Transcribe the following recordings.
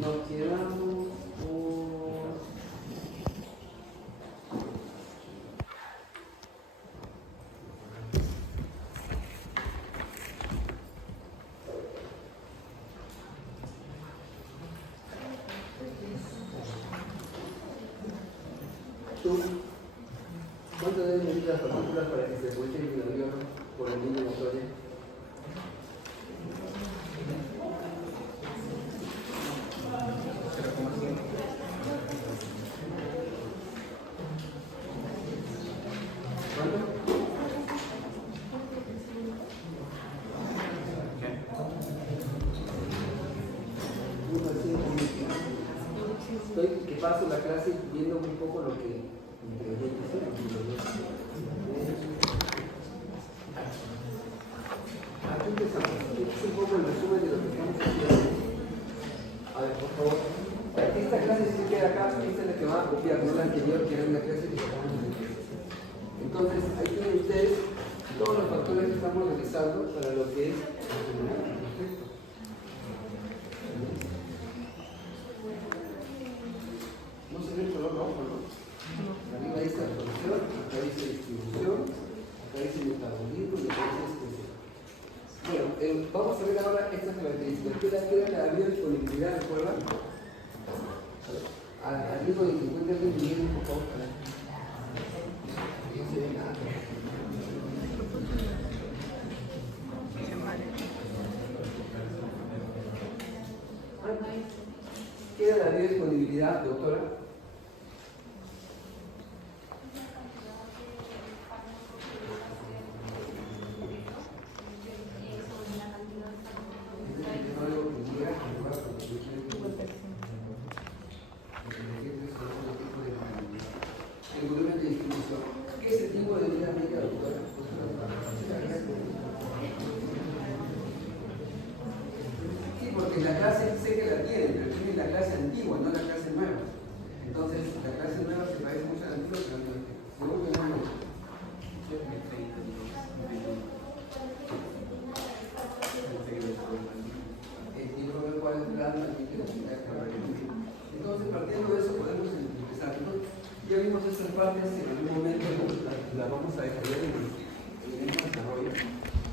Nos quedamos por... ¿Cuánto deben medir las partículas para que se encuentre el binomio por el mismo notorio? Estoy que paso la clase viendo un poco lo que aquí empezamos. Este es un poco el resumen de lo que estamos haciendo. A ver, por favor. Esta clase se queda acá, esta es la que va a copiar, no la anterior, que era una clase que acabamos de hacer. Entonces, ahí tienen ustedes todos los factores que estamos realizando para lo que es no se ve el color rojo, ¿no? Arriba dice absorción, acá dice distribución, acá dice metabolismo y acá dice expresión. Bueno, vamos a ver ahora estas características. ¿Qué era la biodisponibilidad? ¿Recuerdan? Al ritmo de 50 milímetros, por favor. No se ve nada. ¿Qué era la biodisponibilidad, doctora? El volumen de distribución. ¿Qué es el tiempo de vida media, doctora? Sí, porque la clase sé que la tienen, pero tienen la clase antigua, no la clase nueva. Entonces, la clase nueva se parece mucho a la antigua, pero seguro que no. Entonces, partiendo de eso, podemos empezar. Ya vimos estas partes en algún momento, las vamos a detallar en el desarrollo.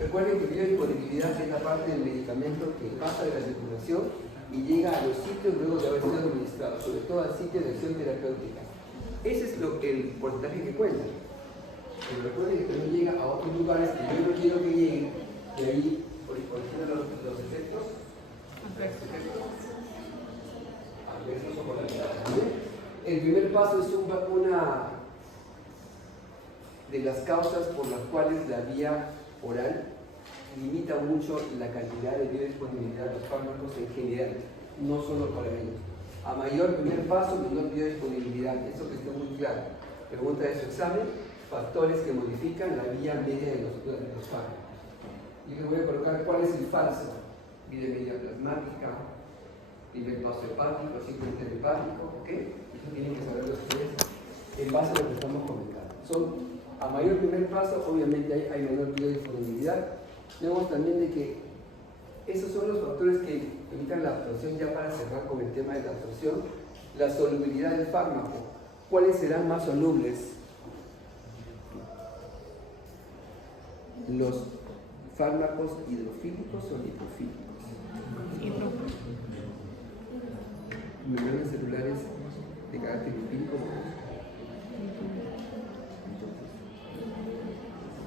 Recuerden que biodisponibilidad es la parte del medicamento que pasa de la circulación y llega a los sitios luego de haber sido administrado, sobre todo al sitio de acción terapéutica. Ese es el porcentaje que cuenta. Pero recuerden que también llega a otros lugares que yo no quiero que lleguen, y ahí originan los efectos. El primer paso es una de las causas por las cuales la vía oral limita mucho la cantidad de biodisponibilidad de los fármacos en general, no solo para ellos. A mayor primer paso, menor biodisponibilidad, eso que esté muy claro. Pregunta de su examen, factores que modifican la vía media de los fármacos. Yo les voy a colocar cuál es el falso: vía media plasmática, primer paso hepático, ciclo interhepático, ¿ok? Eso tienen que saberlo ustedes en base a lo que estamos comentando. A mayor primer paso, obviamente hay menor biodisponibilidad. Vemos también de que esos son los factores que evitan la absorción. Ya para cerrar con el tema de la absorción, la solubilidad del fármaco. ¿Cuáles serán más solubles? ¿Los fármacos hidrofílicos o lipofílicos? Membranas celulares de carácter lipídico.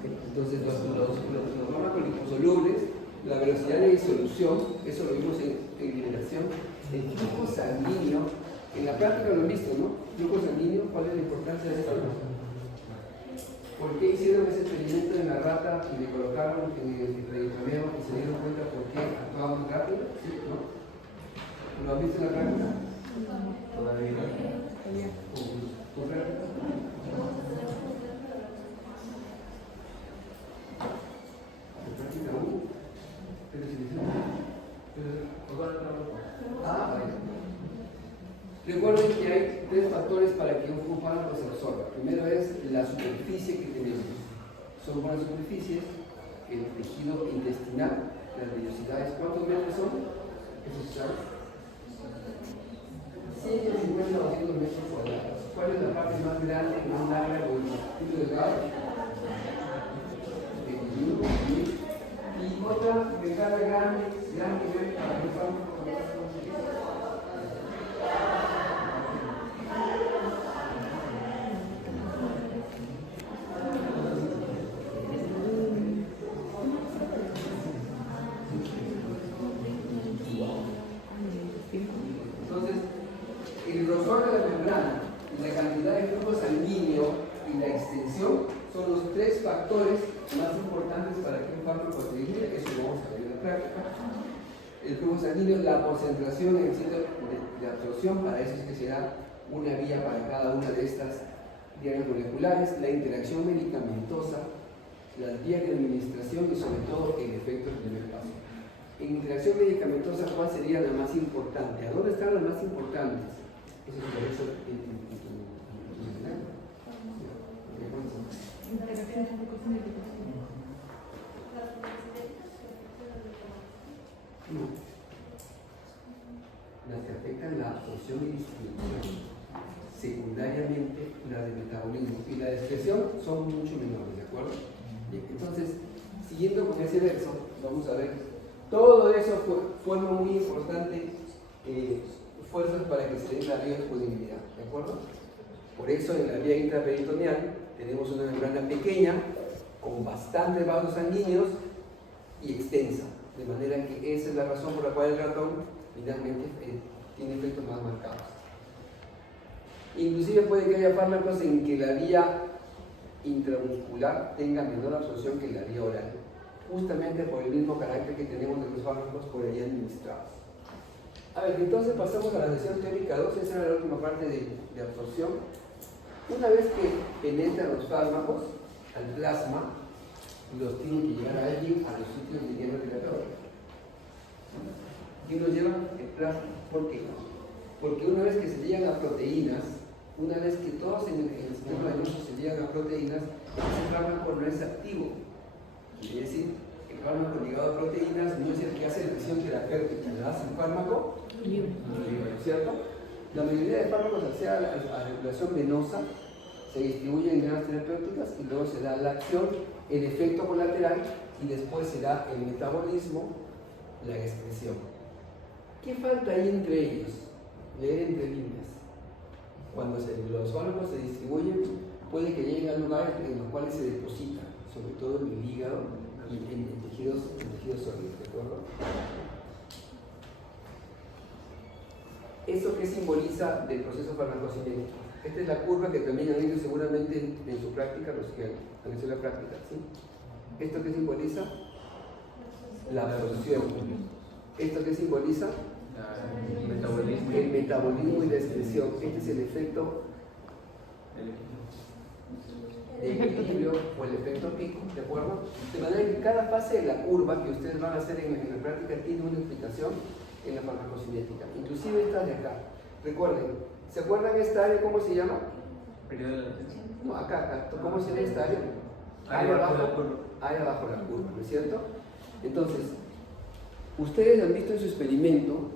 Entonces, los fármacos liposolubles, la velocidad de disolución, eso lo vimos en liberación, el flujo sanguíneo, en la práctica lo han visto, ¿no? Flujo sanguíneo, ¿cuál es la importancia de esto? ¿Por qué hicieron ese experimento en la rata y le colocaron en el peritoneo y se dieron cuenta por qué actuaba muy rápido? ¿Sí? ¿No? ¿Lo has visto en la práctica? Todavía no. ¿Con práctica? Recuerden que hay tres factores para que un fármaco se absorba. Primero es la superficie que tenemos. Son buenas superficies, el tejido intestinal, las vellosidades. ¿Cuántos metros son? ¿Eso se sabe? tiene 50 o 200 metros cuadrados. ¿Cuál es la parte más grande, más larga o más delgada? 21. Y otra delgada grande para el fármaco. Entonces, el grosor de la membrana, la cantidad de flujo sanguíneo y la extensión son los tres factores más importantes para que un fármaco se digiere. Eso lo vamos a ver en la práctica. El flujo sanguíneo, la concentración en el sitio de absorción, para eso es que será una vía para cada una de estas vías moleculares, la interacción medicamentosa, las vías de administración y sobre todo el efecto del primer paso. En interacción medicamentosa, ¿cuál sería la más importante? ¿A dónde están las más importantes? Eso es por eso no. Las que afectan la absorción y distribución. Secundariamente, la de metabolismo y la de excreción son mucho menores, ¿de acuerdo? Bien, entonces, siguiendo con ese verso, vamos a ver, todo eso forma muy importante fuerzas para que se den la biodisponibilidad, ¿de acuerdo? Por eso en la vía intraperitoneal tenemos una membrana pequeña, con bastantes vasos sanguíneos y extensa, de manera que esa es la razón por la cual el ratón finalmente tiene efectos más marcados. Inclusive puede que haya fármacos en que la vía intramuscular tenga menor absorción que la vía oral, justamente por el mismo carácter que tenemos de los fármacos por ahí administrados. A ver, entonces pasamos a la sesión teórica 2, esa era la última parte de absorción. Una vez que penetran los fármacos al plasma, los tiene que llevar a alguien a los sitios de hielo respiratorio. ¿Quién los lleva? El plasma. ¿Por qué? Porque una vez que se llegan a proteínas, una vez que todos en el sistema nervioso se llegan a proteínas, ese fármaco no es activo. Quiere decir, el fármaco ligado a proteínas no es el que hace la acción terapéutica, le hace el fármaco libre, ¿cierto? La mayoría de fármacos, al ser a circulación venosa, se distribuyen en granas terapéuticas y luego se da la acción, el efecto colateral y después se da el metabolismo, la excreción. ¿Qué falta ahí entre ellos? Leer entre líneas. Cuando los fármacos se distribuyen, puede que lleguen a lugares en los cuales se depositan, sobre todo en el hígado y en tejidos sólidos, ¿de acuerdo? ¿Eso qué simboliza del proceso farmacocinético? Esta es la curva que también han visto seguramente en su práctica, los que han hecho la práctica, ¿sí? ¿Esto qué simboliza? La absorción. ¿Esto qué simboliza? El metabolismo y la excreción. Este es el efecto de equilibrio o el efecto pico, ¿de acuerdo? De manera que cada fase de la curva que ustedes van a hacer en la práctica tiene una explicación en la farmacocinética, inclusive esta de acá. Recuerden, ¿se acuerdan esta área cómo se llama? Periodo de latencia. No, acá, ¿cómo se llama esta área? Área bajo la curva, ¿no es cierto? Entonces, ustedes han visto en su experimento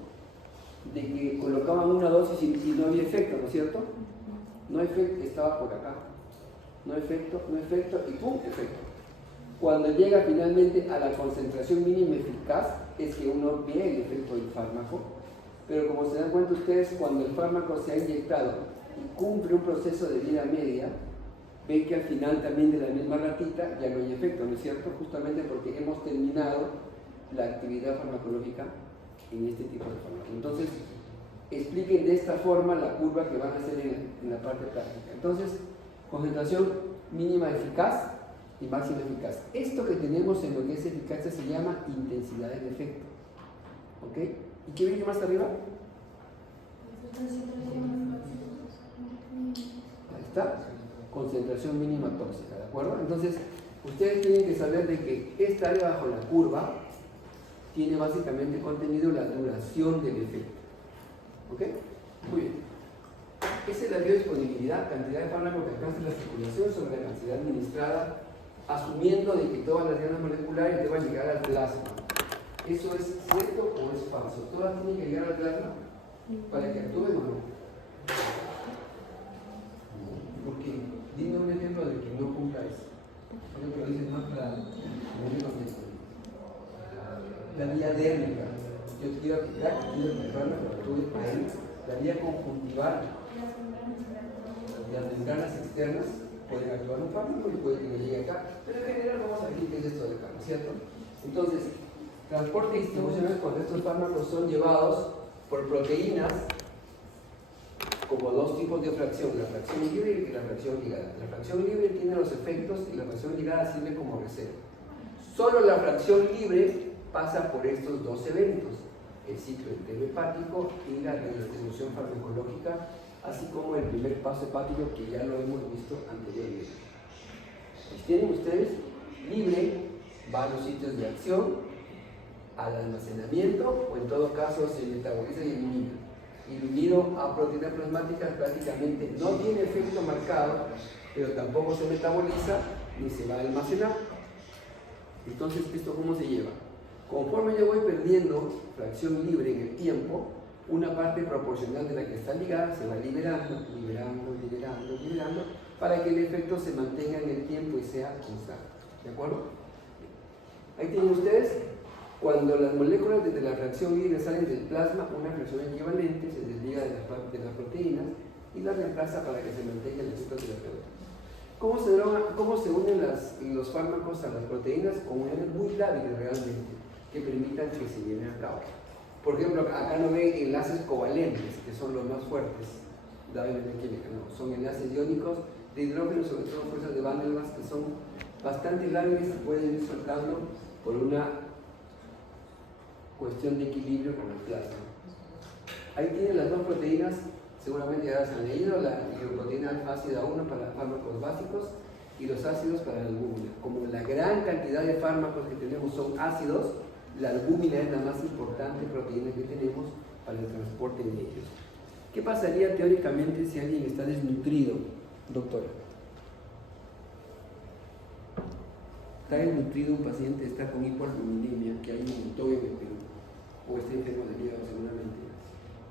de que colocaban una dosis y no había efecto, ¿no es cierto? No efecto, estaba por acá. No efecto, y ¡pum! Efecto. Cuando llega finalmente a la concentración mínima eficaz, es que uno ve el efecto del fármaco, pero como se dan cuenta ustedes, cuando el fármaco se ha inyectado y cumple un proceso de vida media, ven que al final también de la misma ratita ya no hay efecto, ¿no es cierto? Justamente porque hemos terminado la actividad farmacológica en este tipo de fármacos. Entonces, expliquen de esta forma la curva que van a hacer en la parte práctica. Entonces, concentración mínima eficaz y máxima eficaz. Esto que tenemos en lo que es eficacia se llama intensidad del efecto. ¿Ok? ¿Y qué viene más arriba? Ahí está. Concentración mínima tóxica, ¿de acuerdo? Entonces, ustedes tienen que saber de que esta área bajo la curva tiene básicamente contenido la duración del efecto. ¿Ok? Muy bien. Esa es la biodisponibilidad, cantidad de fármaco que alcanza la circulación sobre la cantidad administrada, asumiendo de que todas las dianas moleculares deban llegar al plasma. ¿Eso es cierto o es falso? ¿Todas tienen que llegar al plasma para que actúen o no? la vía dérmica. Yo quiero aplicar, quiero que el fármaco actúe ahí. La vía conjuntival, las membranas externas pueden actuar un fármaco y puede que no llegue acá, pero en general vamos a ver qué es esto de acá, ¿no es cierto? Entonces, transporte y distribución es cuando estos fármacos son llevados por proteínas como dos tipos de fracción, la fracción libre y la fracción ligada. La fracción libre tiene los efectos y la fracción ligada sirve como reserva. Solo la fracción libre pasa por estos dos eventos, el ciclo entero hepático y la redistribución farmacológica, así como el primer paso hepático que ya lo hemos visto anteriormente. Si tienen ustedes, libre va a los sitios de acción, al almacenamiento o en todo caso se metaboliza y elimina. Y unido a proteínas plasmáticas prácticamente no tiene efecto marcado, pero tampoco se metaboliza ni se va a almacenar. Entonces, ¿esto cómo se lleva? Conforme yo voy perdiendo fracción libre en el tiempo, una parte proporcional de la que está ligada se va liberando, para que el efecto se mantenga en el tiempo y sea constante. ¿De acuerdo? Ahí tienen ustedes, cuando las moléculas desde la fracción libre salen del plasma, una fracción equivalente se desliga de las proteínas y las reemplaza para que se mantenga el efecto terapéutico. ¿Cómo se unen los fármacos a las proteínas? Con uniones muy lábiles realmente, que permitan que se lleven a cabo. Por ejemplo, acá no ven enlaces covalentes, que son los más fuertes, no, son enlaces iónicos de hidrógeno, sobre todo fuerzas de Van der Waals, que son bastante lábiles y pueden ir soltando por una cuestión de equilibrio con el plasma. Ahí tienen las dos proteínas, seguramente ya las han leído, la glicoproteína alfa ácida 1 para fármacos básicos y los ácidos para la albúmina. Como la gran cantidad de fármacos que tenemos son ácidos, la albúmina es la más importante proteína que tenemos para el transporte de ellos. ¿Qué pasaría teóricamente si alguien está desnutrido, doctora? Está desnutrido un paciente, está con hipoalbuminemia, que hay un montón en el Perú, o está enfermo de hígado seguramente.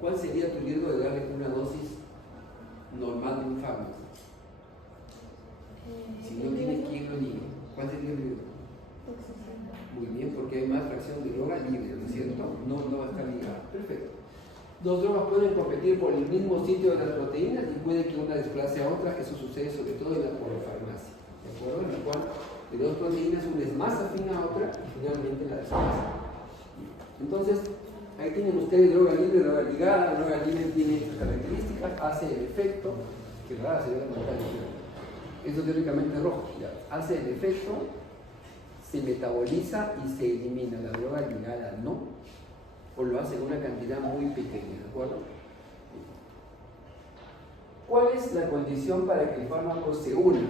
¿Cuál sería tu riesgo de darle una dosis normal de un fármaco? Si no tiene quien lo diga, ¿cuál sería el riesgo? Muy bien, porque hay más fracción de droga libre, ¿no es cierto? No va a estar ligada. Perfecto. Dos drogas pueden competir por el mismo sitio de las proteínas y puede que una desplace a otra. Eso sucede sobre todo en la polifarmacia, ¿de acuerdo? En la cual de dos proteínas una es más afín a otra y finalmente la desplaza. Entonces, ahí tienen ustedes droga libre, droga ligada. La droga libre tiene estas características, hace el efecto, que rara se ve la pantalla, esto teóricamente rojo, ya, hace el efecto, se metaboliza y se elimina. La droga ligada no, o lo hace en una cantidad muy pequeña, ¿de acuerdo? ¿Cuál es la condición para que el fármaco se una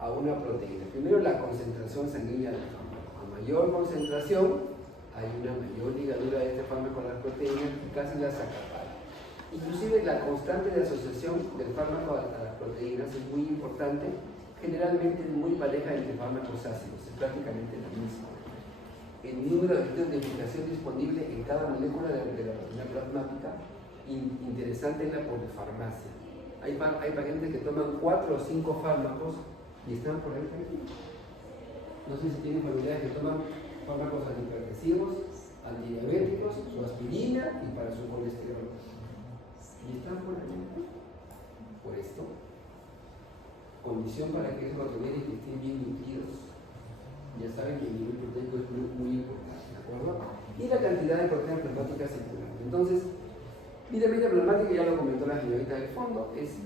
a una proteína? Primero, la concentración sanguínea del fármaco. A mayor concentración, hay una mayor ligadura de este fármaco a las proteínas y casi las acapara. Inclusive la constante de asociación del fármaco a las proteínas es muy importante. Generalmente es muy pareja entre fármacos ácidos, es prácticamente la misma. El número de sitios de fijación disponible en cada molécula de la proteína plasmática, interesante en la polifarmacia. Hay pacientes que toman 4 o 5 fármacos y están por ahí. No sé si tienen familiares que toman fármacos antihipertensivos, antidiabéticos, su aspirina y para su colesterol. Y están por ahí. Por esto, condición para que eso lo toleren y que estén bien nutridos. Ya saben que el nivel proteico es muy importante, ¿de acuerdo? Y la cantidad de proteínas plasmáticas circulante. Entonces, vitamina plasmática, ya lo comentó la señorita del fondo, es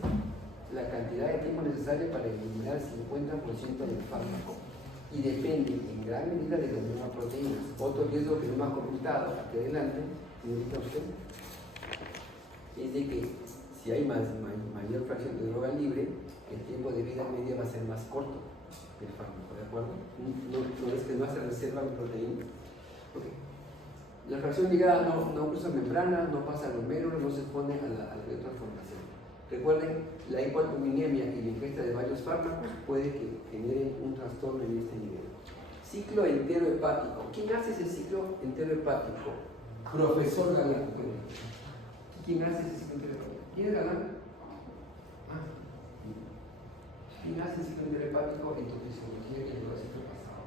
la cantidad de tiempo necesario para eliminar el 50% del fármaco. Y depende en gran medida de las mismas proteínas. Otro riesgo que no me ha comentado, aquí adelante, señorita usted, es de que si hay mayor fracción de droga libre, el tiempo de vida media va a ser más corto del fármaco, ¿de acuerdo? No es que no se reservan proteínas. Okay. La fracción ligada no cruza membranas, no pasa a los mérulos, no se expone a la transformación. Recuerden, la hipoalbuminemia y la ingesta de varios fármacos puede que generen un trastorno en este nivel. Ciclo entero hepático. ¿Quién hace ese ciclo entero hepático? Profesor Galán. ¿Quién hace ese ciclo entero hepático? ¿Quién es Galán? ¿Quién hace el ciclo entero hepático en tu fisiología y en el ciclo pasado?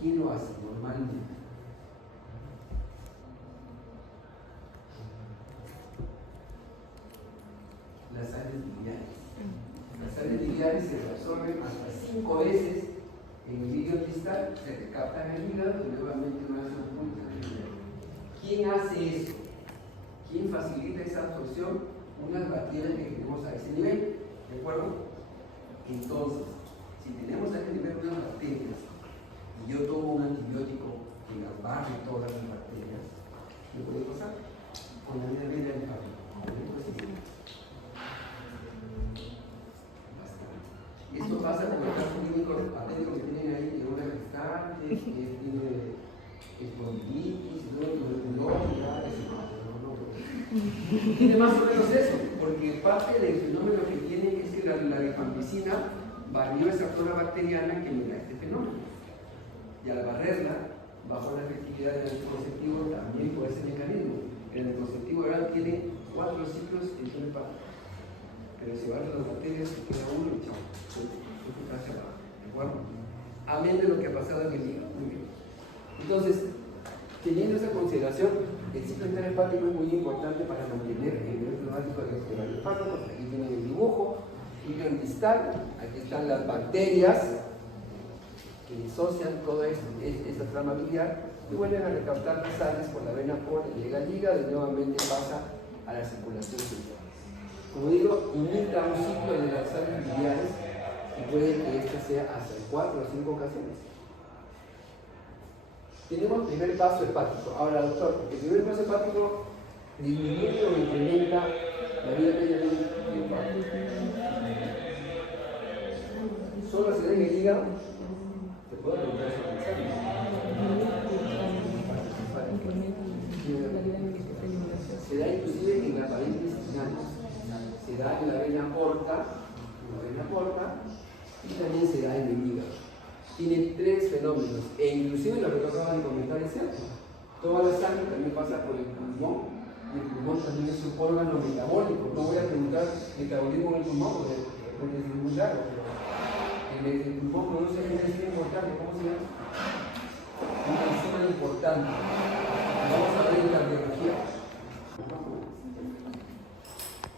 ¿Quién lo hace normalmente? Las sales biliares. Las sales biliares se reabsorben hasta 5 veces en el líquido distal, se recaptan en el hígado y nuevamente una vez más punto en el hígado. ¿Quién hace eso? ¿Quién facilita esa absorción? Unas bacterias que tenemos a ese nivel, ¿de acuerdo? Entonces, si tenemos a ese nivel unas bacterias y yo tomo un antibiótico que las barre todas las bacterias, ¿qué puede pasar? Con la vena del pablo. Y esto pasa con el caso clínico aténico que tienen ahí, de una gestante, que tiene espondilitis, tuberculosis, tiene más o menos eso, porque parte del fenómeno que tiene es que la rifampicina barrió esa flora bacteriana que me da este fenómeno. Y al barrerla, bajo la efectividad del anticonceptivo también por ese mecanismo. El anticonceptivo oral tiene 4 ciclos en todo el parto. Pero si barren las bacterias, se queda uno y chao. Eficacia baja. ¿De acuerdo? Amén de lo que ha pasado en el hígado. Muy bien. Entonces, teniendo esa consideración, el ciclo interhepático es muy importante para mantener el nivel plasmático de los fármacos. Aquí tienen el dibujo, líquido distal, aquí están las bacterias que disocian toda esta trama biliar y vuelven a recaptar las sales por la vena porta, llega al hígado y nuevamente pasa a la circulación celular. Como digo, imita un ciclo de las sales biliares y puede que esta sea hasta 4 o 5 ocasiones. Tenemos el primer paso hepático. Ahora, doctor, el primer paso hepático disminuye o incrementa la vida media de un infarto. ¿Solo se da en el hígado? Te puedo preguntar eso al se da inclusive en la pared intestinal, se da en la vena porta, y también se da en el hígado. Tiene 3 fenómenos, e inclusive lo que acabo de comentar es cierto. Toda la sangre también pasa por el pulmón, y el pulmón también es un órgano metabólico. No voy a preguntar metabolismo en el pulmón porque es muy largo, pero el pulmón produce una enzima importante, ¿cómo se llama? Una enzima importante. Vamos a ver en cardiología.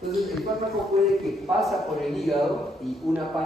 Entonces, el fármaco puede que pasa por el hígado y una parte